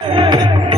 Hey!